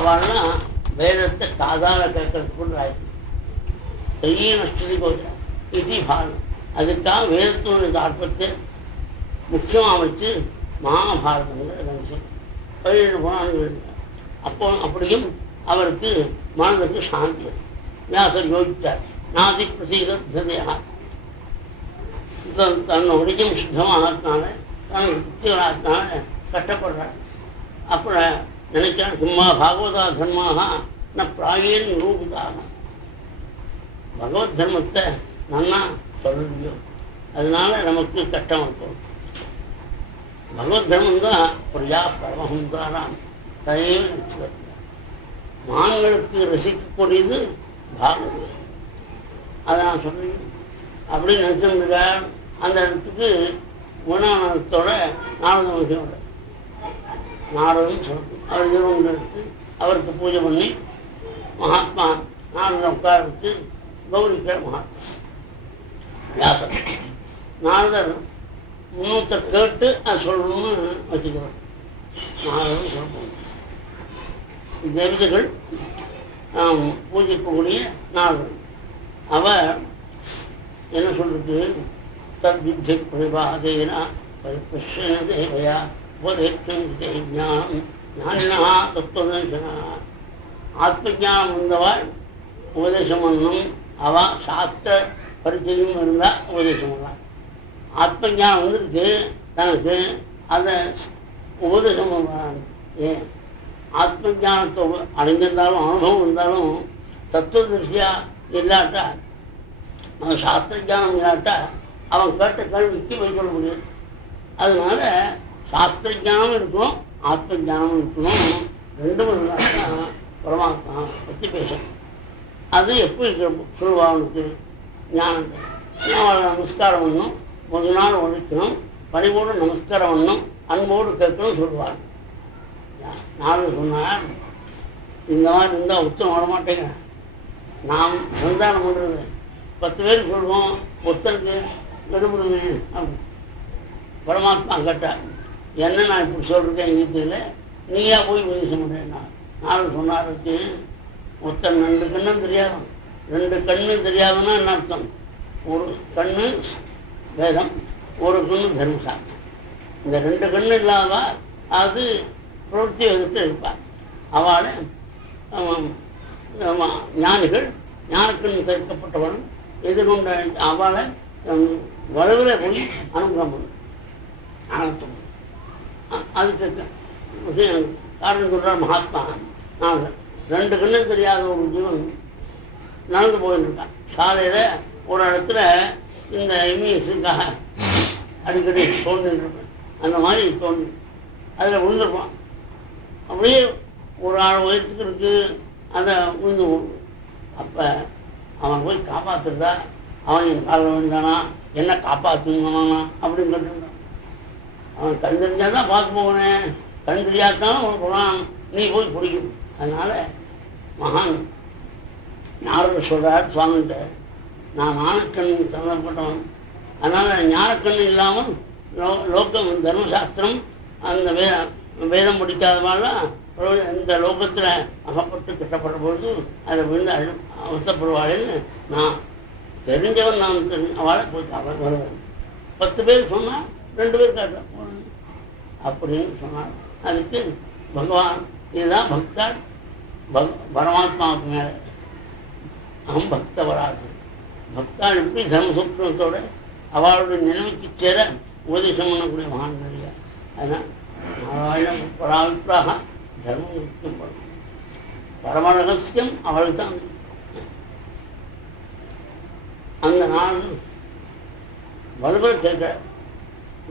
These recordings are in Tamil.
அவள்லாம் வேதத்தை காதால கேட்கறதுக்குள்ள ஆயிடுச்சு. செய்ய நஷ்டதி கோச்சா இது பாரதம். அதுக்காக வேதத்தினுடைய தாற்பத்தை முக்கியமாக வச்சு மகாபாரதங்கிற நினைச்சோம். 17 புராணங்கள். அப்போ அப்படியும் அவருக்கு மனதுக்கு சாந்தி. வியாசர் யோசித்தார். நாதி பிரசீதா தன்னுடைய சுத்தமாகனால தன் புத்திகளாகனால கஷ்டப்படுறார். அப்புறம் நினைக்கிறார், சும்மா பாகவதா தர்மாக நான் பிராயேன் நிரூபிதாக. பகவத் தர்மத்தை நல்லா சொல்லலையோ அதனால நமக்கு கஷ்டம் இருக்கும். பகவத் தர்மம் தான் பிரியா பரமஹம்சாராம் தயவு. மான்களுக்கு ரசிக்கக்கூடியது பாகவதம். அதை நான் சொல்றேன் அப்படின்னு நினைச்சிருந்தார். அந்த இடத்துக்கு குணானந்தத்தோட நாரத மகிழ்ச்சியோட நாரதம் சொல்றது. அவர் ஜீவன் எடுத்து அவருக்கு பூஜை பண்ணி மகாத்மா நாரதம் உட்கார வச்சு கௌரிக்கிற மகாத்மா வியாசர். நாரதர் முன்னூத்த கேட்டு அது சொல்லணும்னு வச்சுக்கிறார். நாரதம் சொல்லணும். தேவதைகள் நாம் பூஜிக்கக்கூடிய நாரதன். அவர் என்ன சொல்றது? தத்வித்தி பிரபாதேனா பரிபஷ்யன தேவயா உபதேசம் ஞானம் ஞானினா தத்துவதர்சனா. ஆத்ம ஜானம் வந்தவாள் உபதேசம் பண்ணணும். அவ சாஸ்திர பரிச்சயம் இருந்தால் உபதேசம் பண்ணலாம். ஆத்ம ஜானம் வந்துருக்கு தனக்கு அதை உபதேசம் பண்ணலாம். ஏன் ஆத்ம ஜானத்தை அடைஞ்சிருந்தாலும் அனுபவம் இருந்தாலும் தத்துவதர்சியா இல்லாட்டா அவன் சாஸ்திர ஜானம் இல்லாட்டா அவன் கேட்ட கேள்விக்கு போய் சொல்ல முடியும். அதனால சாஸ்திர ஜானம் இருக்கணும், ஆத்ம ஜானம் இருக்கணும். ரெண்டும் இருந்தால்தான் பரமாத்மா பற்றி பேசணும். அது எப்படி சொல்லுவா அவனுக்கு ஞானத்தை? நமஸ்காரம் பண்ணணும், முதல் நாள் உழைக்கணும், பணிவோடு நமஸ்காரம் பண்ணணும், அன்போடு கேட்கணும் சொல்லுவார். நாலு சொன்னார், இந்த மாதிரி இருந்தால் உத்தம் வரமாட்டேங்க. நாம் சந்தானம் பண்ணுறது 10 பேருக்கு சொல்லுவோம், ஒருத்தருக்கு விடுபடுங்க அப்படின்னு. பரமாத்மா கேட்டார், என்ன நான் இப்படி சொல்றேன் கீதையில, நீயா போய் பேச முடியும். நாலு சொன்னாருக்கு ஒருத்தன் 2 கண்ணும் தெரியாது. 2 கண்ணு தெரியாதுன்னா என்ன அர்த்தம்? ஒரு கண்ணு வேதம், ஒரு கண்ணு தர்மசாஸ்திரம். இந்த 2 கண்ணு இல்லாதவா அது பிரவர்த்தி எதிர்த்து இருப்பார். அவளை ஞானிகள் ஞானக்கண்ணு சேர்க்கப்பட்டவன் எதிர்கொண்ட அவளை வலுவில் போய் அனுகிரகம் பண்ணும். ஆனத்தம் அதுக்கு காரணம் சொல்றார் மகாத்மா. நான் 2 கண்ணு தெரியாத ஒரு ஜீவன் நடந்து போயிட்டு இருக்கான். சாலையில ஒரு இடத்துல இந்த எம்இஎஸ்க்காக அடிக்கடி தோன்றிருப்பேன். அந்த மாதிரி தோன்றி அதில் விழுந்துருப்பான். அப்படியே ஒரு ஆள் உயரத்துக்கு இருக்கு, அதை விழுந்து. அப்போ அவன் போய் காப்பாற்றுறதா, அவன் என் காலில் விழுந்தானா, என்ன காப்பாற்றுங்கண்ணா அப்படின்னு கேட்டுருந்தான். அவன் கண் தெரிஞ்சாதான் பார்த்து போகணேன், கண் தெரியாதாலும் அவன் போனான், நீ போய் பிடிக்கும். அதனால மகான் நாரதர் சொல்றார் சுவாமிகிட்ட, நான் ஞானக்கண் சம்பந்தப்பட்டவன். அதனால ஞானக்கண் இல்லாமல் லோக்கம் தர்மசாஸ்திரம் அந்த வேதம் படிக்காதவாள்லாம் இந்த லோகத்தில் அகப்பட்டு கட்டப்பட்ட பொழுது அதை விழுந்து அவசப்படுவாள்னு நான் தெரிஞ்சவன். நான் அவளை போய் அவள் வருவேன். 10 பேர் சொன்னால் 2 பேர் காட்டுறேன் அப்படின்னு சொன்னார். அதுக்கு பகவான் இதுதான் பக்தாள். பரமாத்மாவுக்கு மேலே அகம் பக்தவராது. பக்தாள் எப்படி தர்மசூத்திரத்தோட அவளுடைய நிலைமைக்கு சேர உபதேசம் பண்ணக்கூடிய மகான்கள். அதனால் நாராயணம் பராவிப்ராக தர்மம் நிறுத்தப்படும். பரம ரகசியம் அவள் தான். அந்த நாள் வலுவர் கேட்க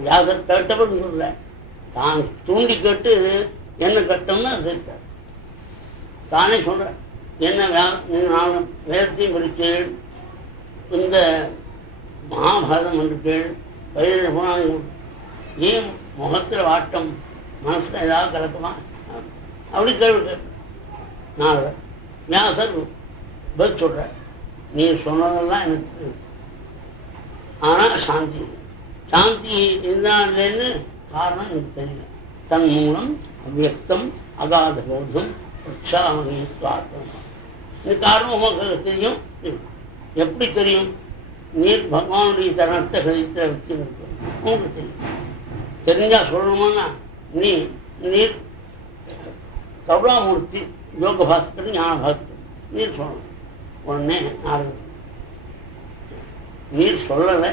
வியாசர் கேட்டவர் சொல்ல, தான் தூண்டி கேட்டு என்ன கட்டம்னா கேட்க தானே சொல்ற. என்ன நீங்கள் வேதத்தையும் படித்தேள், இந்த மகாபாரதம் என்று கேள், 17 புராணங்கள், ஏன் முகத்தில் வாட்டம், மனசில் ஏதாவது கலக்குமா அப்படி கேள்வி கேட்க. நான் வியாசர் பதில் சொல்ற, நீ சொன்னதெல்லாம் எனக்கு, ஆனால் சாந்தி சாந்தி இருந்தான்னு காரணம் எனக்கு தெரியல. தன் மூலம் அவ்வியக்தம் அகாத போதும் உற்சாகி சுவாத்மா. இந்த காரணம் உங்களுக்கு தெரியும். எப்படி தெரியும்? நீர் பகவானுடைய சரணத்தை கழித்த வச்சு உங்களுக்கு தெரியும். தெரிஞ்சா சொல்லணுமானா நீர் கருணாமூர்த்தி யோக பாஸ்கர் ஞான பாஸ்கர் நீர் சொல்லணும். உடனே நீர் சொல்லலை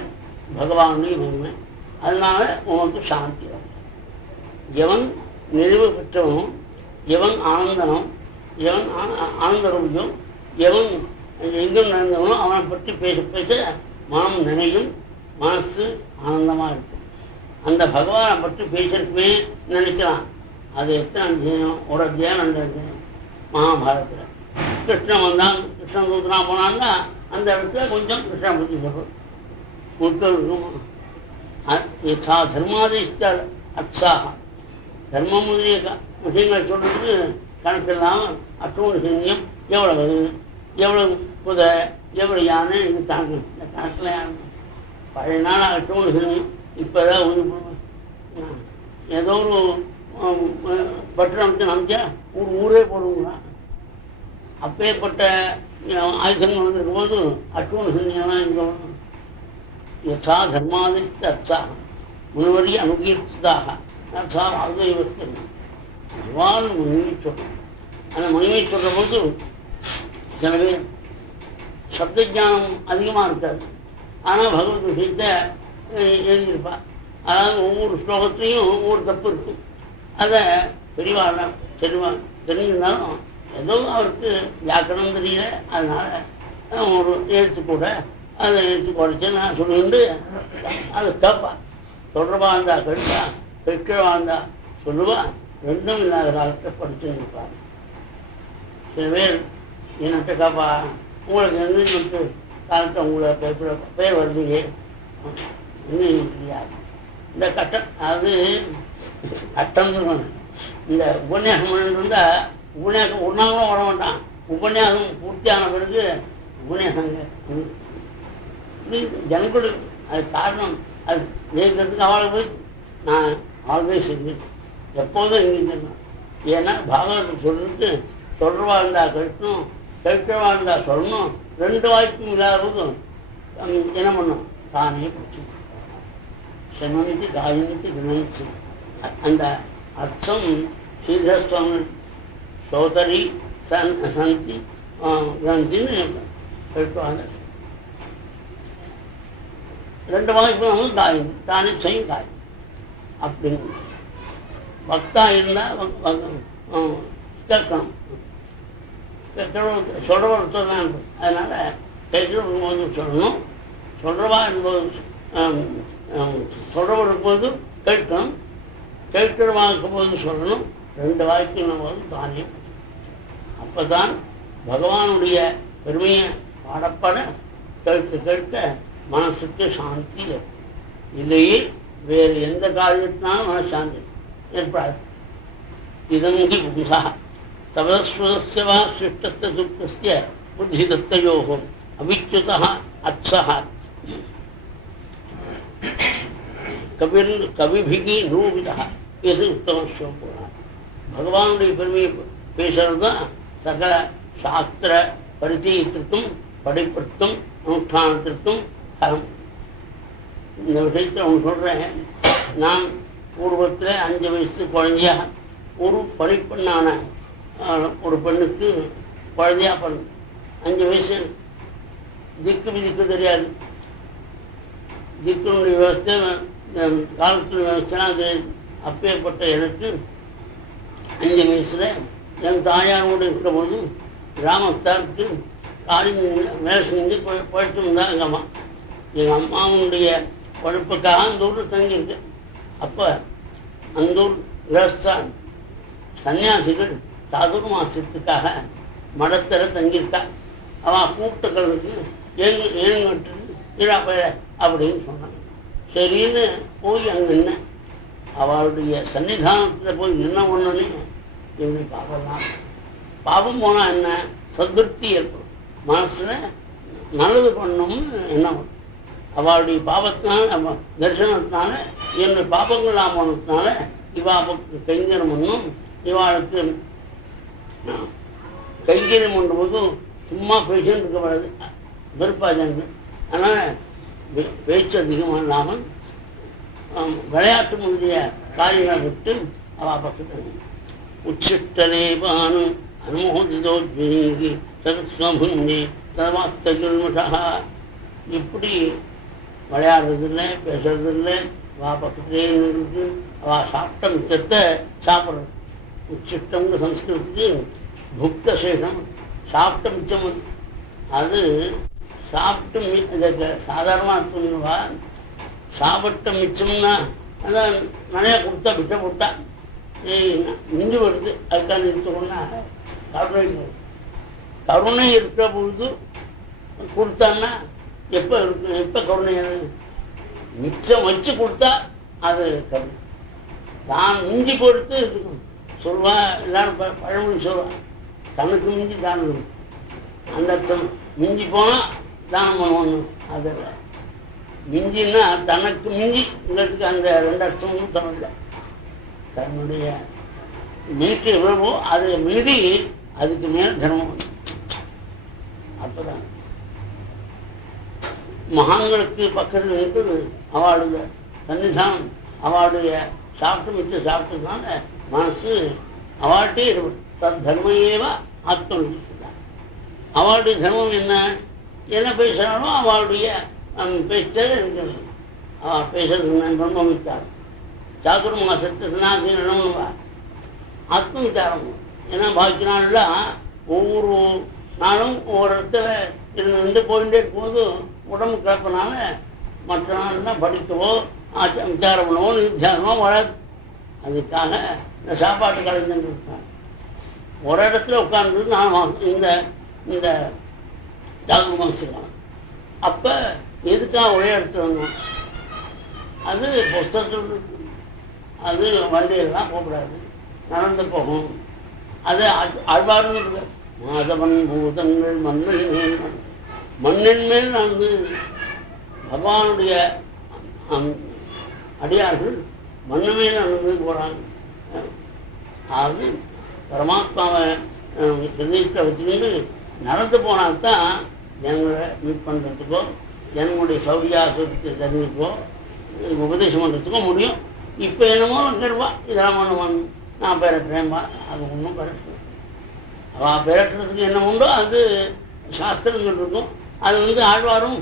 பகவானுடைய மகிமை, அதனால உனக்கு சாந்தி வரும். எவன் நிறைவு பெற்றவனும், எவன் ஆனந்தனும், எவன் ஆனந்தரூபியும், எவன் எங்கும் நடந்தவனும் அவனை பற்றி பேச பேச மனம் நினையும், மனசு ஆனந்தமாக இருக்கும். அந்த பகவானை பற்றி பேசுறதுமே நினைக்கலாம். அது எத்தனை அத்தியாயம்? ஒரு அத்தியாயம் 2 அத்தியாயம் மகாபாரதத்தில். கிருஷ்ணன் வந்தான், கிருஷ்ணன் தூத்துனா போனான்னா அந்த இடத்துல கொஞ்சம் கிருஷ்ணன் பற்றி சொல்கிறோம். யதா தர்மாதிஷ்ட அக்ஷாகம், தர்மம் முதலிய விஷயங்களை சொல்றதுக்கு கணக்கு இல்லாமல் அட்டூணி சைன்யம் எவ்வளவு, எவ்வளவு குதை, எவ்வளவு யானை, இது கணக்கு. இந்த கணக்கில் யானை பழைய நாள் அட்டூணி சைன்யம் இப்போதான் ஏதோ ஒரு பட்டணத்தை நம்பிச்சா ஊரே போடுங்களா. அப்பேற்பட்ட ஆயுதங்கள் வந்திருக்கும் போது அட்டூணி சைன்யம்லாம் இங்கே வரும். யதா தர்மாதித்த அர்த்தாக முன்வரி அனுகீர்த்ததாக அர்த்தா வாசுதேவஸ்து பகவான் மகிமை சொல்றோம். அந்த மகிமை சொல்ற போது சில பேர் சப்த ஜானம் அதிகமாக இருக்காது, ஆனால் பகவத் விஷயத்தை எழுதியிருப்பா. அதாவது ஒவ்வொரு ஸ்லோகத்தையும் ஒவ்வொரு தப்பு இருக்கும். அதை பெரியவாள் தெரிஞ்சிருந்தாலும் ஏதோ அவருக்கு வியாக்கரணம் தெரியல, அதனால ஒரு எழுத்து கூட அதை எழுத்து குறைச்சி நான் சொல்லிட்டு அதை கேட்பா. தொடர்பா இருந்தா கேட்பா, பெற்றவா இருந்தா சொல்லுவா. ரெண்டும் இல்லாத காலத்தை படிச்சு நிற்பார். சில பேர் என்னட்ட கேட்பா, உங்களுக்கு என்ன காலத்தை உங்களை பேர் வருதுங்க இன்னும் இந்த கட்டம், அது கட்டம் சொல்லணும். இந்த உபன்யாசம் பண்ணிட்டு இருந்தா உபன்யாசம் ஒரு நாள் கூட வர மாட்டான். உபன்யாசம் பூர்த்தியான பிறகு உபன்யாசம் ஜனங்களுக்கு அது காரணம். அது ஜெயிக்கிறதுக்கு அவளை போய் நான் ஆல்வேஸ் செஞ்சுட்டேன், எப்போதும் எங்கிருந்தேன். ஏன்னா பாகவதம் சொல்லிட்டு சொல்றவா இருந்தா கேட்கணும், கேட்கவா இருந்தா சொல்லணும். 2 வாய்ப்பும் இல்லாத போது என்ன பண்ணும்? தானே பிடிச்சி சமமித்து காயமித்து வினயிச்சு. அந்த அர்த்தம் ஸ்ரீதரஸ்வாமி சோதரி சந்தி கிரந்தின்னு கேட்பாங்க. 2 வாய்ப்பும் காயம், தானே செய்யும் காயம் அப்படின்னு. பக்தா இருந்தால் கேட்கணும். சொல்றவர் தான். அதனால கேட்கும் போது சொல்லணும், சொல்றவா என்பது சொல்றவர் இருக்கும்போது கேட்கணும், கேட்கிறவா இருக்கும்போது சொல்லணும். 2 வாய்ப்பு போது தானே. அப்பதான் பகவானுடைய பெருமையை பாடப்பட கேட்க கேட்க மனசுக்கு சாந்தி ஏற்படும். இல்லையே வேறு எந்த காரியத்தினாலும் மனசாந்தி ஏற்படாது. இதங்கி பும்சா தபஸ்வதஸ்யவா சிருஷ்டஸ்ய துக்கஸ்ய புத்தி தத்தயோகம் அவிச்சுதா அத்சஹ கவிபிகி நூபிதா. இது உத்தம ஸ்லோகம். பகவானுடைய பெருமையை பேசுறது தான் சகல சாஸ்திர பரிச்சயத்திற்கும் படிப்பிற்கும் அனுஷ்டானத்திற்கும் தரம். இந்த விஷயத்தில் அவங்க சொல்றேன். நான் பூர்வத்தில் 5 வயசு குழந்தையா ஒரு படிப்பெண்ணான ஒரு பெண்ணுக்கு குழந்தையா பண்ணு. 5 வயசு திக்கு விதிக்கு தெரியாது. திக்குனுடைய விவசாய காலத்துடைய விவசாயம் அது அப்பேற்பட்ட எனக்கு 5 வயசுல என் தாயாரோடு இருக்கிற போது கிராமத்தாருக்கு காரியம் வேலை செஞ்சு போயிட்டு இருந்தா எங்கள் அம்மா. எங்கள் அம்மாவுடைய பொழப்புக்காக அந்த ஊரில் தங்கியிருக்கு. அப்போ அந்த ஊர் விவசாயம் சன்னியாசிகள் சாதுர் மாசத்துக்காக மடத்தில் தங்கியிருக்கா. அவன் கூப்பிட்டுக்களுக்கு ஏழுங்கட்டு இழப்ப அப்படின்னு சொன்னான். சரின்னு போய் அங்கே நின்ன. அவளுடைய சன்னிதானத்தில் போய் நின்ன உடனே எப்படி பாபம்லாம் பாபம் போனால் என்ன சத்பக்தி ஏற்படும். மனசுல நல்லது பண்ணணும்னு எண்ணம். அவளுடைய பாபத்தினால தரிசனத்தினால என்னுடைய பாபங்கள் போனதுனால இவாவுக்கு கைங்கரம் பண்ணும், இவாளுக்கு கைங்கரியம் பண்ணுற போதும் சும்மா பேசின்னு இருக்கக்கூடாது, வெறுப்பாஜாங்க. அதனால் பேச்சு அதிகமாக இல்லாமல் விளையாட்டு முதலிய காரியங்களை விட்டு அவள் பக்கத்து உச்சிட்டதேவானு அனுமோதிதோஜ்வீகி சதுஸ்வபுஞ்சி தவாஸ்தகுல்முஷா. இப்படி விளையாடுறதில்லை, பேசுறதில்லை, வா பக்கத்திலே இருக்கு. அவள் சாப்பிட்ட மிச்சத்தை சாப்பிட்றது. உச்சிட்டம்னு சம்ஸ்கிருதத்துக்கு புக்த சேஷம், சாப்பிட்ட மிச்சம். அது சாப்பிட்டு இதற்கு சாதாரணமாக சொல்லுவா, சாப்பிட்ட மிச்சம்னா அதான் நிறையா கொடுத்தா விட்ட போட்டா மிஞ்சு வருது. அதுக்காக நிறுத்தோம்னா கருணை இருக்கிற பொழுது கொடுத்தான்னா எப்போ இருக்கு, எப்போ கருணை மிச்சம் வச்சு கொடுத்தா அது கருணை. தான் மிஞ்சி பொறுத்து இருக்கணும் சொல்லுவா. எல்லாரும் பழமொழி சொல்லுவான், தனக்கு மிஞ்சி தானம். அந்த அர்த்தம் மிஞ்சி போனால் தானம் பண்ணுவோம். அதில் மிஞ்சின்னா தனக்கு மிஞ்சிங்கிறதுக்கு அந்த ரெண்டு அர்த்தமும் தமிழ்ல. தன்னுடைய மீட்டு எவ்வளவோ அதை மீறி அதுக்கு மேல் தர்மம். அப்பதான் மகான்களுக்கு பக்கத்தில் இருக்குது அவளுடைய சன்னிதானம். அவளுடைய சாப்பிட்டு மிச்ச சாப்பிட்டதுனால மனசு அவள்கிட்டே இருக்கும். தன் தர்மையேவா ஆத்மனிதான். அவளுடைய தர்மம் என்ன பேசுறாலும் அவளுடைய பேச்சது இருக்கிறது. அவள் பேசுறது பிரம்மவித்தாரம். சாதுர்மாசத்து சனாதீனம்னுவா ஆத்மவித்தாரம். ஏன்னா பாக்கி நாள்லாம் ஒவ்வொரு நாளும் ஒவ்வொரு இடத்துல இருந்து போயிட்டே இருக்கும்போது உடம்பு கிடப்பினால மற்ற நாள்லாம் படிக்கவோ விசாரம் பண்ணவோ நிர்த்தியானமோ வராது. அதுக்காக இந்த சாப்பாட்டு கலைஞர் இருக்காங்க. ஒரு இடத்துல உட்கார்ந்து நான் இந்த சாதுர்மாசம் அப்போ எதுக்காக ஒரே இடத்துல வந்தோம்? அது புஸ்தகத்தில் இருக்கு. அது வண்டியெல்லாம் போகக்கூடாது, நடந்து போகும். அது ஆழ்வார்னு இருக்கு. மாதவன் பூதங்கள் மண்ணின் மேல் மண்ணின் மேல் நடந்து பகவானுடைய அடியார்கள் மண்ணு மேல் நடந்து போகிறாங்க. அது பரமாத்மாவை பிரதேசத்தை வச்சுக்கிட்டு நடந்து போனால்தான் ஜனங்களை மீட் பண்ணுறதுக்கோ ஜனங்களுடைய சௌரியாசத்துக்கு தெரிஞ்சுக்கோ உபதேசம் பண்ணுறதுக்கோ முடியும். இப்போ என்னமோ வந்துடுவா, இதெல்லாம் பண்ணுவாங்க, நான் பெறட்டுறேன்பா. அது ஒன்றும் பெறட்டு. அவள் பெறட்டுறதுக்கு என்ன உண்டோ அது சாஸ்திரங்கள் இருக்கும். அது ஆழ்வாரும்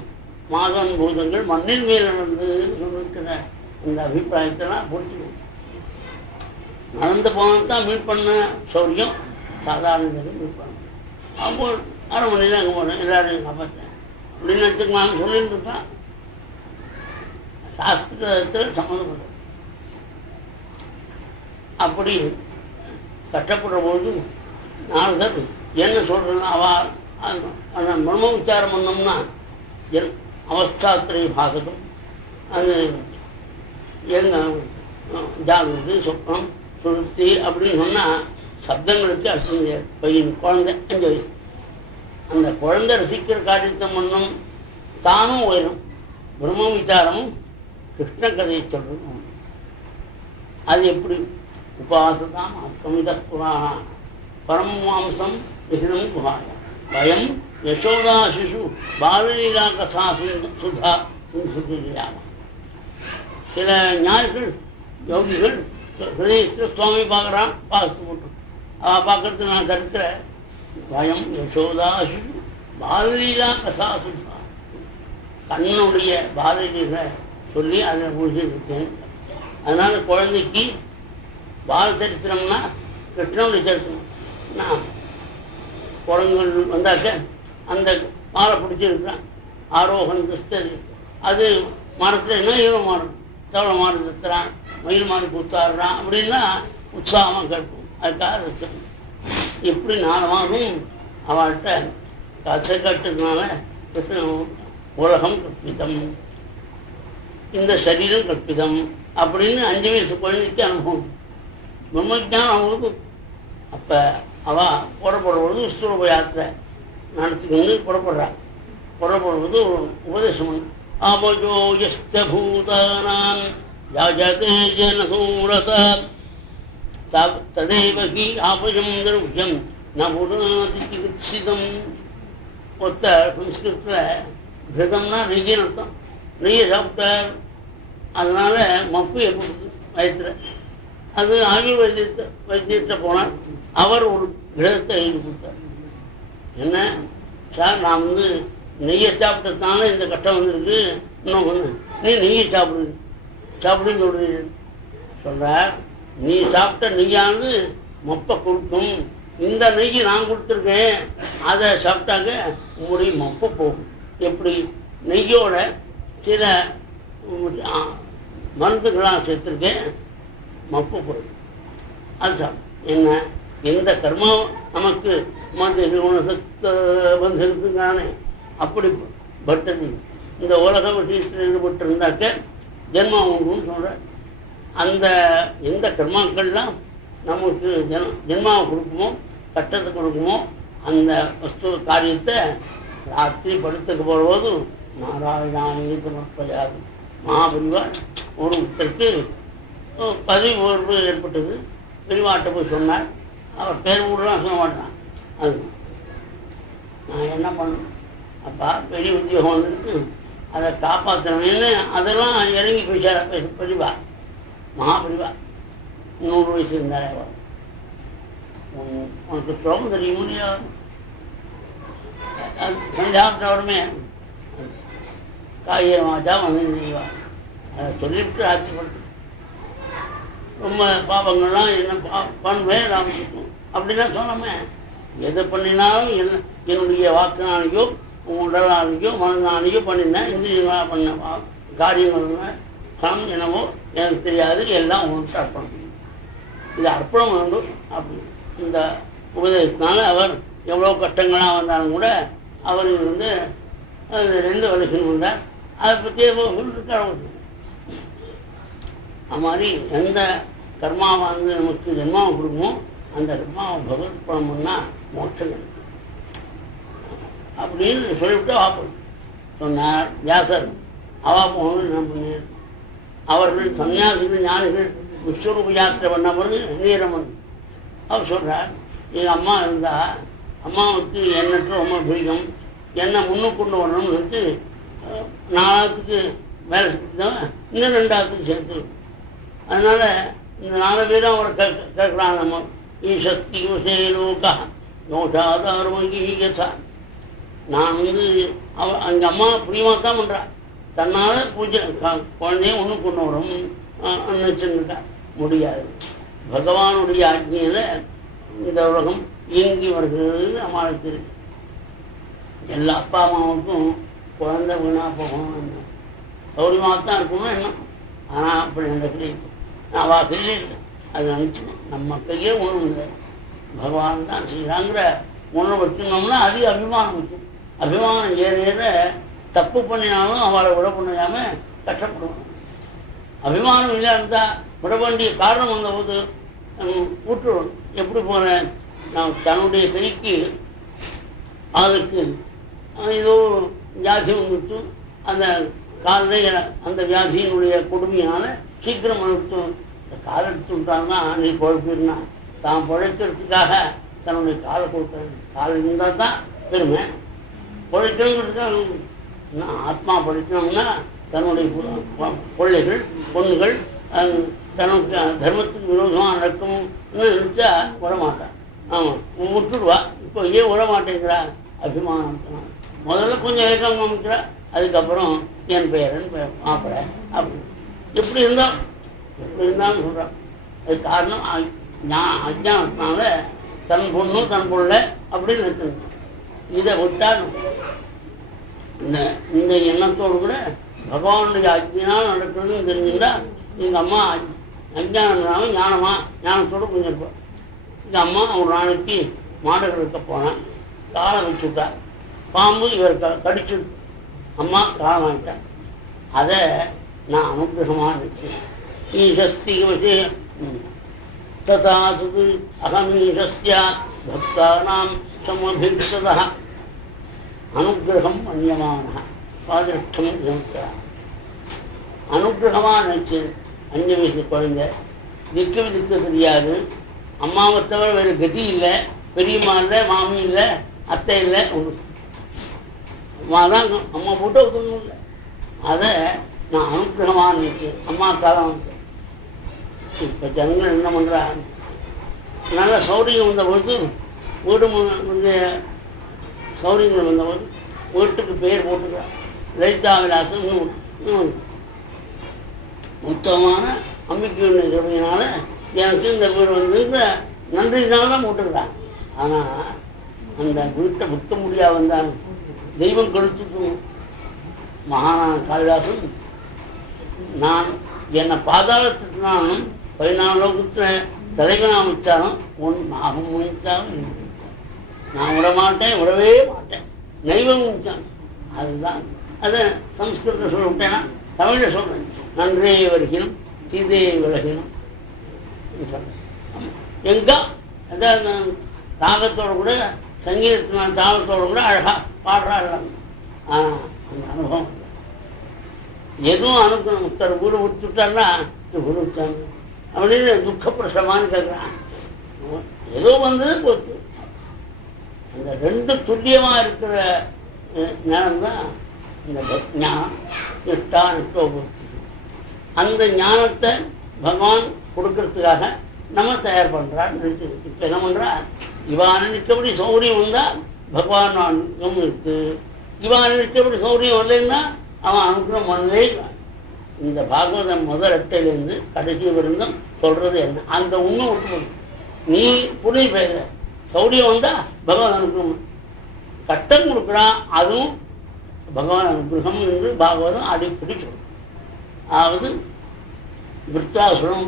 மாதவன் பூதங்கள் மண்ணின் மேல் நடந்து சொல்லிருக்கிற இந்த அபிப்பிராயத்தெல்லாம் பிடிச்சிக்கும். நடந்து போனால் தான் மீட் பண்ண சௌரியம், சாதாரண மீட் பண்ண. அப்போ 1/2 மணி தான் அங்கே போனேன், எல்லாரும் காப்பாற்றேன் அப்படின்னு வச்சுக்கலாம்னு சொல்லிட்டு இருக்கான். சாஸ்திரத்தில் சம்மந்தப்பட்ட அப்படி கஷ்டப்படுற போது நாரதர் என்ன சொல்றேன்னா, அவ பிரம்ம உச்சாரம் பண்ணோம்னா அவஸ்தாத்திரை பாசகம் அது எங்க ஜாகிரது சொப்னம் சுருத்தி அப்படின்னு சொன்னால் சப்தங்களுக்கு அர்த்தம் தெரியாது. பையன் குழந்தை 5 வயசு, அந்த குழந்தை ரசிக்கிற காரியத்தை பண்ணும், தானும் உயரும். பிரம்ம விசாரமும் கிருஷ்ண கதையை சொல்றது. அது எப்படி? உபாசதாம் அஸ்தமித புராணா பரமமாம்சம் விகிதம் குஹாய பயம் யசோதா சிசு பாலலீலா கசா சுதா சுதிரியாம. சில ஞாயிகள் யோகிகள் ஹிருதயத்தில் சுவாமி பார்க்குறான், பாசத்து போட்டு அவள் பார்க்கறதுக்கு நான் தடுக்கிற பயம் யசோதா சிசு பாலலீலா கசா சுதா. கண்ணனுடைய பாலலீலை சொல்லி அதை முடிச்சிருக்கேன். அதனால குழந்தைக்கு பால சரித்திரம்னா கிருஷ்ணனுடைய சரித்திரம். நான் குரங்குகள் வந்தாக்க அந்த மாலை பிடிச்சிருக்கிறான், ஆரோகன் கிருஷ்ணது. அது மரத்தில் என்ன ஈரோ மாறும், தவளை மாறு நிறுத்துறான், மயில் மாறு கூத்தாடுறான் அப்படின்னா உற்சாகமாக கேட்போம். அதுக்காக இருக்கிறது. இப்படி 4 மாதம் அவள்கிட்ட கதை கட்டுறதுனால உலகம் கற்பிதம், இந்த சரீரம் கற்பிதம் அப்படின்னு 5 வயசு குழந்தைக்கு அனுபவம். பிரம்மஜானம் அவங்களுக்கு. அப்போ அவள் புறப்படுற பொழுது விஸ்வரூப யாத்திரை நடத்திக்கொண்டு புறப்படுறாள். புறப்படுவது ஒரு உபதேசம். அபஜோ யஸ்த பூதானான் யாஜதே ஜனசூரத ததேவ ஹி ஆபஜம் திரவ்யம் நபுணாதிகிருஷிதம் ஒத்த சம்ஸ்கிருத்தில் கிருதம்னா நெய்யின்னு அர்த்தம். நெய்யை சாப்பிட்டார், அதனால மப்பு ஏற்படுது வயத்துல. அது ஆயுர் வைத்தியத்தை போனார். அவர் ஒரு கிரகத்தை எழுதி கொடுத்தார். என்ன சார், நான் நெய்யை சாப்பிட்டதுனால இந்த கட்டம் வந்திருக்கு, இன்னும் நீ நெய்யை சாப்பிடுன்னு சொல்றார். நீ சாப்பிட்ட நெய்யானது மப்பை கொடுக்கும். இந்த நெய்யை நான் கொடுத்துருக்கேன், அதை சாப்பிட்டாங்க உங்களுடைய மப்பை போகும். எப்படி நெய்யோட சில மருந்துகளாக சேர்த்துருக்கேன், மப்பு போகும். அது சாப்பிடும். என்ன எந்த கர்மம் நமக்கு வந்து இருக்குங்கானே அப்படி பட்டது. இந்த உலக விஷயத்தில் ஈடுபட்டு இருந்தாக்க ஜென்மம் உண்டுன்னு சொல்ற. அந்த எந்த கர்மாக்கள்லாம் நமக்கு ஜென்மாவை கொடுக்குமோ, கட்டத்தை கொடுக்குமோ, அந்த வஸ்து காரியத்தை ராத்திரி படுத்துக்கு போடும்போது நாராயணானி சமர்ப்பயாது மகாபெரிவார் ஒரு ஒருத்தருக்கு பதவி உயர்வு ஏற்பட்டது. பெரியவாட்ட போய் சொன்னார். அவர் பேர் ஊரெலாம் சொல்ல மாட்டான். அது நான் என்ன பண்ணணும் அப்பா, பெரிய உத்தியோகம் வந்துருக்கு, அதை காப்பாற்றணும்னு அதெல்லாம் இறங்கி போயிச்சார் பெரியவா, மகாபெரிவா. 100 வயசு இருந்தாரே அவர். உனக்கு ஸ்லோகம் தெரியும் இல்லையா? சந்தியாவட்டமே காயிரமாச்சா வந்து செய்வா, அதை சொல்லிவிட்டு ஆட்சிப்படுத்து. ரொம்ப பாபங்கள்லாம் என்ன பண்ணுவேன் ராமகிருஷ்ணன் அப்படின்னா சொன்னோமே. எதை பண்ணினாலும் என்னுடைய வாக்குனாலேயோ உடலாலேயோ மனதாலேயோ பண்ணினேன், இந்திரியங்களாக பண்ண காரியங்கள் சம் என்னவோ எனக்கு தெரியாது, எல்லாம் உங்களுக்கு அர்ப்பணம். இது அர்ப்பணம் வேண்டும். அப்படி இந்த உபதேசத்தினால அவர் எவ்வளோ கஷ்டங்களாக வந்தாலும் கூட அவர் அது 2 வருஷம் வந்தார். அதை பற்றி சொல்லிட்டு அது மாதிரி எந்த கர்மாவை நமக்கு ஜென்மாவை கொடுக்குமோ அந்த கர்மாவை பகவத்பணம் பண்ணால் மோட்சம் கிடைக்கும் அப்படின்னு சொல்லிவிட்டு வாப்பது சொன்னார் வியாசர். அவாப்போன்னு என்ன பண்ணார்? அவர்கள் சன்னியாசிகள் ஞானிகள் விஸ்வரூப யாத்திரை பண்ண பிறகு நீரமன் அவர் சொல்றார், எங்கள் அம்மா இருந்தா அம்மாவுக்கு எண்ணற்ற ரொம்ப பிடிக்கும், என்னை முன்னுக்கு கொண்டு வரணும்னு வச்சு 4ஆத்துக்கு வேலை செஞ்சுதான் இன்னும் 2ஆத்துக்கு சேர்த்து. அதனால இந்த 4 பேரும் அவரை கேட்கலாம். நம்ம ஈசக்தி விஷயலோகா நோஷாதாரமங்கீகசா. நான் எங்கள் அம்மா பிரியமாக தான் பண்ணுறா, தன்னால் பூஜை குழந்தைய ஒன்று கொண்டு வரும் நினச்சுட்டா முடியாது. பகவானுடைய ஆజ్ఞையில் இந்த உலகம் இயங்கி வருகிறது. அம்மாவுக்கு எல்லா அப்பா அம்மாவுக்கும் குழந்தை வீணாக போகணும், சௌரியமாக தான் இருக்கணும் என்ன. ஆனால் அப்படி நடக்கல. நான் வாக்கிலே இல்லை, அது நினச்சினேன். நம்ம கையே ஒன்றும் இல்லை, பகவான் தான் செய்யறாங்கிற ஒன்று வச்சுனோம்னா அது அபிமானம் வச்சு. அபிமானம் ஏற தப்பு பண்ணினாலும் அவளை விட பண்ணாம கஷ்டப்படுவாங்க. அபிமானம் இல்லை இருந்தால் விட வேண்டிய காரணம் வந்தபோது விட்டுருவோம். எப்படி போனேன் நான் தன்னுடைய கைக்கு அதுக்கு ஏதோ வியாதி வந்துட்டு அந்த காலில் அந்த வியாதியினுடைய கொடுமையினால சீக்கிரம் எடுத்து காலை எடுத்து விட்டாங்கன்னா நீ பொழைப்பிருந்தா தான் பொழைக்கிறதுக்காக தன்னுடைய காலை கொடுக்குறது. காலை இருந்தால் தான் பெருமை. பொழைக்கணுங்கிறதுக்காக ஆத்மா பொழைக்கணும்னா தன்னுடைய பிள்ளைகள் பொண்ணுகள் தனக்கு தர்மத்துக்கு விரோதமாக நடக்கணும்னு நினச்சா விடமாட்டான். ஆமாம் விட்டுடுவா. இப்போ ஏன் விடமாட்டேங்கிறா? அபிமானம். முதல்ல கொஞ்சம் இலக்கம் காமிக்கிறா, அதுக்கப்புறம் என் பெயர் மாப்பிள்ளை அப்படி எப்படி இருந்தாலும் சொல்கிறான். அது காரணம் அஜானத்தினால தன் பொண்ணு தன் பிள்ளை அப்படின்னு நினைச்சிருந்தோம். இதை விட்டால் இந்த எண்ணத்தோடு கூட பகவானுடைய அஜ்ஞானம் நடக்கிறதுன்னு தெரிஞ்சுட்டா எங்கள் அம்மா அஜ்ஞானம் ஞானத்தோடு கொஞ்சம் இருப்பாள். எங்கள் அம்மா ஒரு நாளைக்கு மாடுகளுக்கு போனான், காலை வச்சுட்டா, பாம்பு இவர் கடிச்சு அம்மா காலம் ஆகிட்டான். அதை நான் அனுகிரகமாக நினைச்சேன். ஈசஸ்தி விஷயம் ததாது அகமீசஸ்யா பக்தானாம் சமபிக்ஷதா அனுகிரகம் அந்நியமான சுவாதிருஷ்டம் சமுத்திரா. அனுகிரகமாக நினைச்சு 5 வயசு குழந்தை, திக்கு தெரியாது, அம்மாவை தவிர வேறு கதி இல்லை, பெரியம்மா இல்லை, மாமி இல்லை, அத்தை இல்லை, ஒன்று அம்மா தான். அம்மா போட்டு ஒத்துக்கணும் இல்லை. அதை நான் அனுகிரகமாக இருந்துச்சு அம்மா காலம் வந்து. இப்போ ஜனங்கள் என்ன பண்ணுறாங்க, நல்ல சௌரியம் வந்த பொழுது வீடு வந்து சௌரியங்கள் வந்தபோது வீட்டுக்கு பேர் போட்டுக்கிறான் லலிதா விலாசம். உத்தமமான அம்பிக்கையினால எனக்கு இந்த வீடு வந்து இந்த நன்றினால தான் போட்டுக்கிறான். ஆனால் அந்த வீட்டை விற்க முடியாது வந்தான், தெய்வம் கழிச்சுட்டு. மகானான காளிதாசன் நான் என்னை பாதாளத்தினாலும் 14 லோகத்தில் தலைவனாக வச்சாலும் நாகம் முடிச்சாலும் நான் விடமாட்டேன், விடவே மாட்டேன், நைவம் முடிச்சான். அதுதான் அதை சம்ஸ்கிருதத்தில் சொல்ல விட்டேன்னா தமிழில் சொல்றேன். நன்றே வருகினும் சீதையை விலகினும் சொல்றேன். எங்கா அதாவது ராகத்தோட கூட சங்கீதத்தின தாளத்தோட கூட அழகா பாடுறா இல்லாம அந்த அனுபவம் எதுவும் அனுப்பணும். உத்தர ஊரை விட்டுட்டாருன்னா ஊர் விட்டாங்க அப்படின்னு துக்கப்பிரசமானு கேட்குறான். ஏதோ வந்தது போச்சு. அந்த ரெண்டு துல்லியமாக இருக்கிற ஞானம் தான் இந்த ஞானம். நிஷ்டா நிஷ்டோபூர்த்தி. அந்த ஞானத்தை பகவான் கொடுக்கறதுக்காக நம்ம தயார் பண்ணுறான்னு நினைச்சு இப்போ என்ன பண்ணுறா, இவான நிற்கபடி சௌரியம் வந்தால் பகவான் அனுகிரகம் இருக்கு. இவான நிற்கபடி சௌரியம் வரலைன்னா அவன் அனுகிரகம் பண்ணவே இல்லை. இந்த பாகவதம் முதல் அட்டையிலேருந்து கடைசி விருந்தம் சொல்றது என்ன, அந்த உண்மை விட்டு நீ புரிய பேசுற. சௌரியம் வந்தா பகவான் அனுகிரகம், கட்டம் கொடுக்குறான் அதுவும் பகவான் அனுகிரகம் என்று பாகவதம் அடிக்கடி சொல்லும். அதாவது விருத்தாசுரம்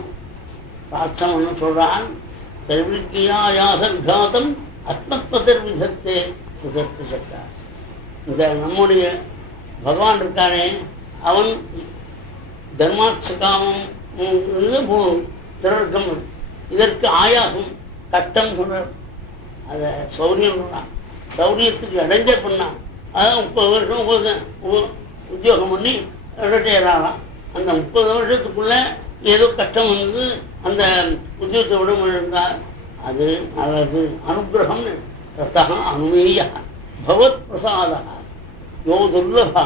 ராட்சம்னு சொல்றான். யாசர்காதம் அத்மத்பதர் விதத்தே சுதஸ்து சட்டா. இந்த நம்முடைய பகவான் இருக்கானே அவன் தர்மாட்சகாமம் திரர்க்கம், இதற்கு ஆயாசம் கட்டம் சொல்றார். அதை சௌரியம் சொன்னான். சௌரியத்துக்கு இடைஞ்சல் பண்ணான். அதான் 30 வருஷம் உத்தியோகம் பண்ணி ரிட்டையர் ஆகலாம். அந்த 30 வருஷத்துக்குள்ள ஏதோ கஷ்டம் வந்து அந்த உத்தியோகத்தை விட இருந்தால் அது நல்லது. அனுகிரகம் ரத்தகா அனுமேய பகவத் பிரசாதா யோ துர்லபா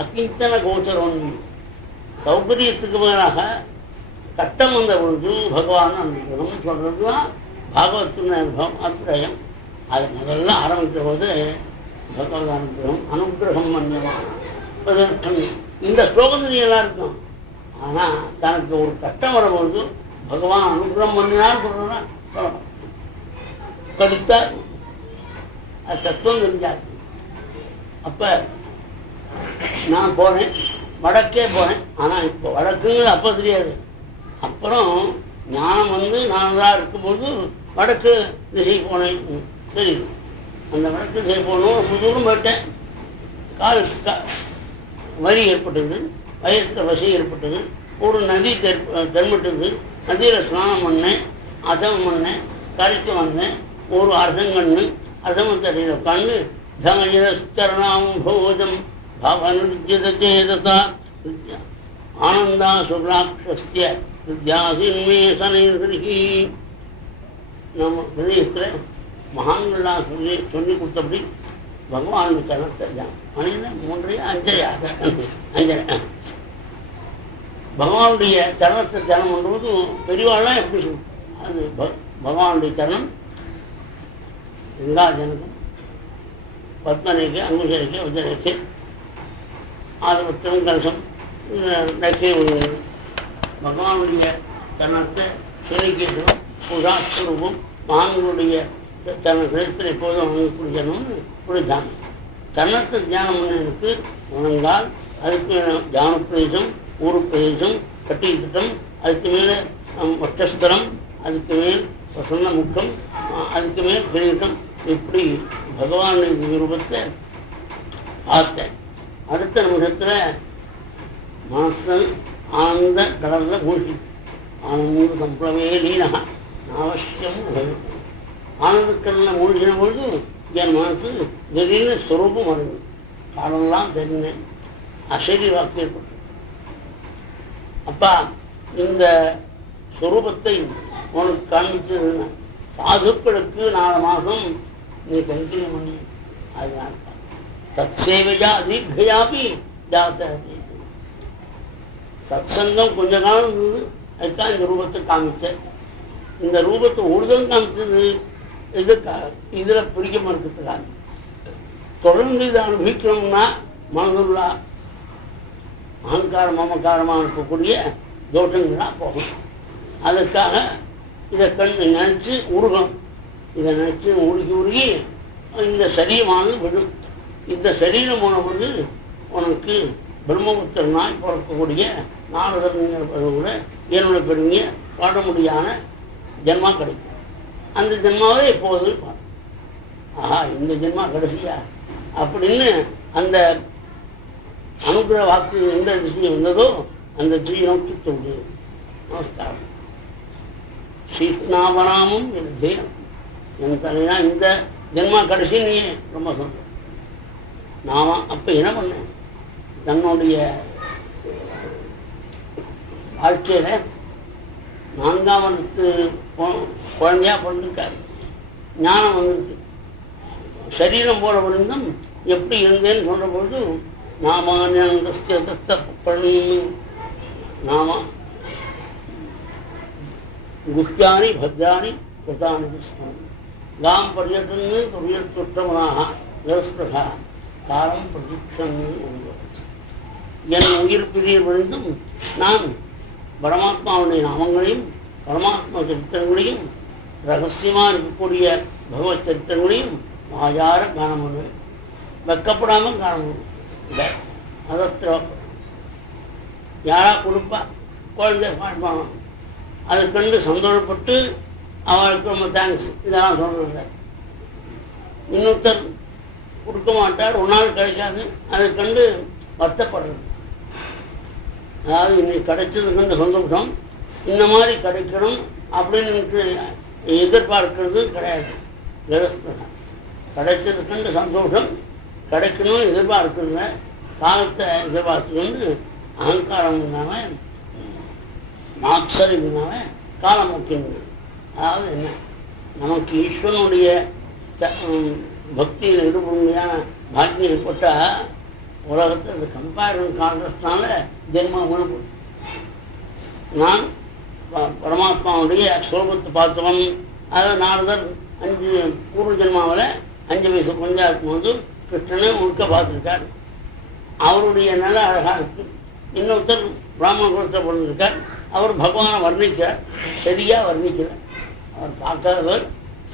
அகிஞ்சன கோச்சரம். சௌகரியத்துக்கு மேலாக கட்டம் வந்த பொழுது பகவான் அனுகிரகம் சொல்றது தான் பாகவத்தின் அனுபவம் அத்திரயம். அது முதல்ல ஆரம்பித்த போது பகவத் அனுகிரகம் அனுகிரகம் மன்யமான இந்த ஸ்லோகத்தில் எல்லாம் இருக்கும். ஆனால் தனக்கு ஒரு கட்டம் வரும்பொழுது பகவான் அனுகிரகம் பண்ணினான்னு சொல்றா சொல்லணும். கடித்தா அது தத்துவம் தெரிஞ்சாது. அப்ப நான் போனேன், வடக்கே போனேன். ஆனால் இப்போ வடக்குங்கிறது அப்போ தெரியாது. அப்புறம் ஞானம் வந்து நான் தான் இருக்கும்போது வடக்கு திசை போனேன் தெரியுது. அந்த வடக்கு திசை போகணும், ரொம்ப தூரம் போயிட்டேன். கால் வலி ஏற்பட்டது, வயசில் வசதி ஏற்பட்டது. ஒரு நதி தென்பட்டது. நதியில் ஸ்நானம் பண்ணேன், அசமம் பண்ணேன், கரைக்கு வந்தேன். ஒரு அரசங்கண்ணு அசமத்தடியில் உட்காந்து தனஜரணாம் போஜம் பவனுஜதா ஆனந்தா சுராட்சஸ்ய வித்யாசின்மே சனி. நம்ம ஹிருதயத்தில் மகான்கள்லாம் சொல்லி கொடுத்தபடி பகவானுடைய சரணத்தை மனிதன் 3 5 பகவானுடைய சரணத்தை தியானம் பண்ணும்போது பெரியவாள்லாம் எப்படி சொல்லும். அது பகவானுடைய சரணம் எல்லா ஜனக்கும் பத்மனைக்கு அங்குசரைக்கு வஜரைக்கு ஆதவத்திலும் கலசம் பகவானுடைய சரணத்தை சொல்லிக்கிறோம். புதாஸ்வரூபம் மகான்களுடைய சரணத்தில் எப்போதும் அவங்களுக்கு புரிதான். சரணத்தை தியானம் பண்ணனுக்கு உணர்ந்தால் அதுக்கு தியான பிரதேசம், ஊரு பிரதேசம், கட்டி திட்டம், அதுக்கு மேலே வட்டஸ்தரம், அதுக்கு மேல் சொன்ன முக்கம், அதுக்கு மேல் கிரீட்டம், இப்படி பகவானுடைய ரூபத்தை பார்த்தேன். அடுத்த நிமிஷத்தில் மனசன் ஆனந்த கடலில் மூழ்கி ஆனந்த சம்பளமே லீனா அவசியம். ஆனந்த கடலில் மூழ்கின பொழுது என் மனசு திடீர்னு சொரூபம் வருது. காலம்லாம் தெரிஞ்சேன், அசைதி வாக்கு ஏற்பட்டு. அப்பா இந்த சொரூபத்தை உனக்கு காண்பிச்சது சாதுக்களுக்கு 4 மாசம் நீ கைங்கரியம் பண்ணி அதனால சத் சேவையா தீர்க்கையாபி ஜாத. சத் சங்கம் கொஞ்ச காலம் இருந்தது, அதுக்காக இந்த ரூபத்தை காமிச்சேன். இந்த ரூபத்தை ஒருதல் காமிச்சது எதுக்காக? இதுல பிரிக்கமா இருக்கிறதுக்காக. தொடர்ந்து இதை அனுபவிக்கணும்னா மனதுள்ள அகங்காரம் மமக்காரமாக இருக்கக்கூடிய தோஷங்கள்லாம் போகும். அதுக்காக இதை கண் நினைச்சு உருகணும். இதை நினைச்சு உருகி உருகி இந்த சரீரமானது விடும். இந்த சரீரம் போனபொழுது உனக்கு பிரம்மபுத்திரனாய் பிறக்கக்கூடிய நாரதர் கூட என்னுடைய பெருமைய பாட முடியாத ஜென்மா கிடைக்கும். அந்த ஜென்மாவை எப்போது ஆஹா இந்த ஜென்மா கடைசியா அப்படின்னு அந்த அனுகிரக வாக்கு எந்த திசையில் வந்ததோ அந்த திசையை நோக்கி தோன்று. நமஸ்காரம். சீத்னாபராமும் என் ஜெயம் என் தலைனா இந்த ஜென்மா கடைசி நீ ரொம்ப சொல்ற. நாம அப்ப என்ன பண்ண தன்னுடைய வாழ்க்கையில 4ஆம் வருடத்து குழந்தையா பிறந்திருக்காரு. ஞானம் வந்துருக்கு. சரீரம் போல விழுந்தும் எப்படி இருந்தேன்னு சொல்ற பொழுது நாம நாம குஷ்யானி பத்ராணி கிருதானி காம் பர்யட்டன்னு துரியத்துற்றமனாக ரஸ்பிரகா காலம் பிரதீட்சன். என் உயிர் பிரியில் விழுந்தும் நான் பரமாத்மாவுடைய நாமங்களையும் பரமாத்மா சரித்திரங்களையும் ரகசியமாக இருக்கக்கூடிய பகவத் சரித்திரங்களையும் வாயார காண முடியும். வெக்கப்படாமல் காண முடியும். அதற்கு யாரா கொடுப்பா குழந்தை பாடுவாங்க. அதை கண்டு சந்தோஷப்பட்டு அவருக்கு ரொம்ப தேங்க்ஸ் இதெல்லாம் சொல்றது. இன்னொருத்தர் கொடுக்க மாட்டார், ஒரு நாள் கிடைக்காது, அதை கண்டு வருத்தப்படுறது. அதாவது இன்னைக்கு கிடைச்சது கண்டு சந்தோஷம், இந்த மாதிரி கிடைக்கணும் அப்படின்னு எதிர்பார்க்கிறது கிடையாது. கிடைச்சது கண்டு சந்தோஷம், கிடைக்கணும்னு எதிர்பார்க்கிறத காலத்தை எதிர்பார்த்துக்கொண்டு அகங்காரம் இல்லாம மாக்சரம் இல்லாம காலம் முக்கியம். அதாவது என்ன நமக்கு ஈஸ்வரனுடைய பக்தியில் ஈடுபடுமையான பாக்கியம் ஏற்பட்டா உலகத்தை அது கம்பேரிசன் காண்றதுனால ஜென்மா உணவு. நான் பரமாத்மாவுடைய ஸ்வரூபத்தை பார்த்தவன். அதை நாரதர் 5 பூர்வ ஜென்மாவில் 5 வயசு குழந்தையா இருக்கும்போது கிருஷ்ணனை முழுக்க பார்த்துருக்கார். அவருடைய நில அழகா இருக்கு. இன்னொருத்தர் பிராமண குலத்தை பிறந்திருக்கார். அவர் பகவானை வர்ணிக்கிறார், சரியா வர்ணிக்கல. அவர் பார்க்காதவர்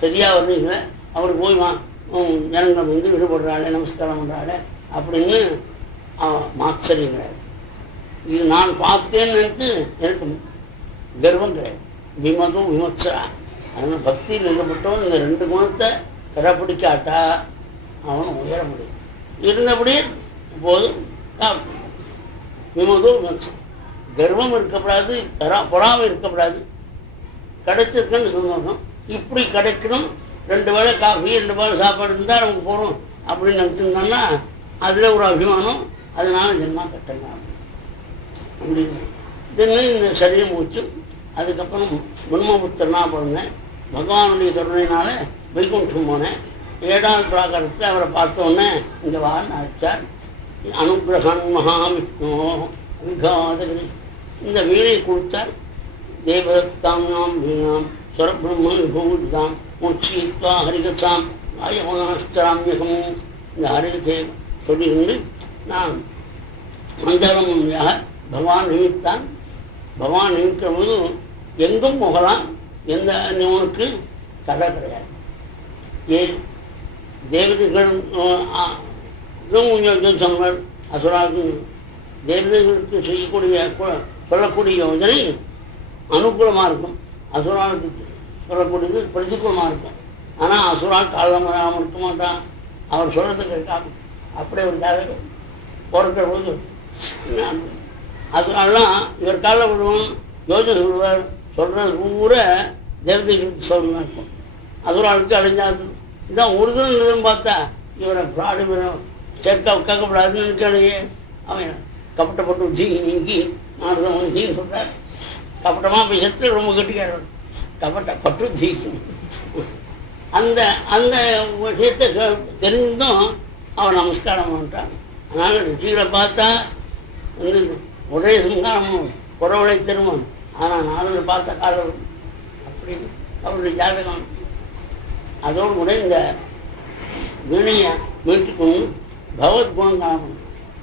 சரியா வர்ணிக்கல. அவர் போய் ஜனங்கள் வந்து ஈடுபடுறாளே நமஸ்காரம் பண்றாளே அப்படின்னு மாத்சரியம் கிடையாது. இது நான் பார்த்தேன்னு நினைச்சு எனக்கு கர்வம் கிடையாது. விமதும் விமர்சா. அதனால பக்தியில் ஈடுபட்டவன் இந்த 2 குணத்தை கடைப்பிடிக்காட்டா அவன் உயர முடியும். இருந்தபடியே போதும். விமதும் விமர்சம். கர்வம் இருக்கக்கூடாது, பொறாமை இருக்கக்கூடாது. கிடைச்சிருக்குன்னு சந்தோஷம். இப்படி கிடைக்கணும். 2 வேளை காஃபி 2 வேளை சாப்பாடு இருந்தால் நமக்கு போகிறோம் அப்படின்னு நினச்சிருந்தோம்னா அதில் ஒரு அபிமானம். அதனால ஜென்மா கட்டங்க அப்படின்னு தினம் இந்த சரீரம் போச்சு. அதுக்கப்புறம் பிரம்மபுத்திரனா பிறந்தேன். பகவானுடைய கருணையினால வைகுண்டம் போனேன். 7வது பிராகாரத்தில் அவரை பார்த்தோன்னே இங்கே வான்னு அழைச்சார். அனுகிரகன் மகாவிஷ்ணு அவிகாதகரி இந்த வீணை கொடுத்தார். தேவதத்தாம் நாம் வீணாம் ஸ்வரபிரம்மன் விபூதாம் முட்சித்வா ஹரிகசாம் ஆயமனஸ்தராமியகம். இந்த ஹரிகசை சொல்லியிருந்து நான் மந்தரமாக பகவான் நிமித்தான். பகவான் நிமிக்கிற போது எங்கும் போகலாம், எந்த உனக்கு தடை கிடையாது. தேவதைகள் சொன்னார் அசுராவுக்கு தேவதைகளுக்கு செய்யக்கூடிய சொல்லக்கூடிய யோஜனை அனுகூலமாக இருக்கும். அசுராவுக்கு சொல்லக்கூடியது பிரதிகூலமாக இருக்கும். ஆனால் அசுரால் காலமாக இருக்க மாட்டான். அவர் சொல்றதை கேட்காம அப்படியே ஒரு தேவை பிறக்கிற போது அதனாலாம் இவர் காலில் விடுவோம். யோஜனை சொல்வார். சொல்றது பூரா தேவதைகளுக்கு சௌரியமாக இருக்கும். அசுராளுக்கு அடைஞ்சாது. இதான் ஒருதல் பார்த்தா இவரை பிராடு கேட்கப்படாதுன்னு நினைக்கலையே. அவன் கப்பட்டப்பட்டு ஜீங்கி நீங்கி நாடுதான் ஜீன்னு சொல்றார். கப்பட்டமாக பேசுறது ரொம்ப கட்டிக்காரன். கப்பட்டப்பட்டு ஜீக்கி அந்த அந்த விஷயத்தை தெரிஞ்சும் அவன் நமஸ்காரம் பண்ணிட்டான். அதனால ரிஷிகளை பார்த்தா வந்து உடைய சங்காரமும் புறவுடை திரும்பும், ஆனால் நாரதர் பார்த்த காலம் அப்படின்னு அவருடைய ஜாதகம். அதோடு கூட இந்த வீணையை மீட்டுக்கொண்டு பகவத் குணம் காணப்படும்.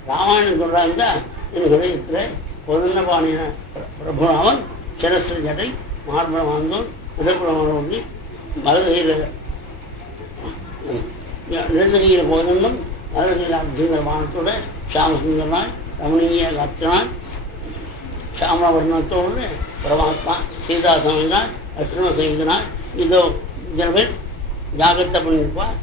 ராமாயணம் சொல்றாங்க என் ஹிருதயத்தில் பொதுந்த பாணின பிரபுராமன் சிரஸ்திர ஜடை மார்புரம் வாழ்ந்தோன் இடப்புறமானி மலதீர நெடுதீர போதனும் மலதீர சுந்தர வானத்தோட சாமசுந்தரனாய் ரமணீய லட்சனாய் சாமவர்ணத்தோடு பரமாத்மா சீதா சமயனாய் லட்சுமண செய்தனாய் இதோ ஜனவர் ஜாகிரதை பண்ணியிருப்பார்.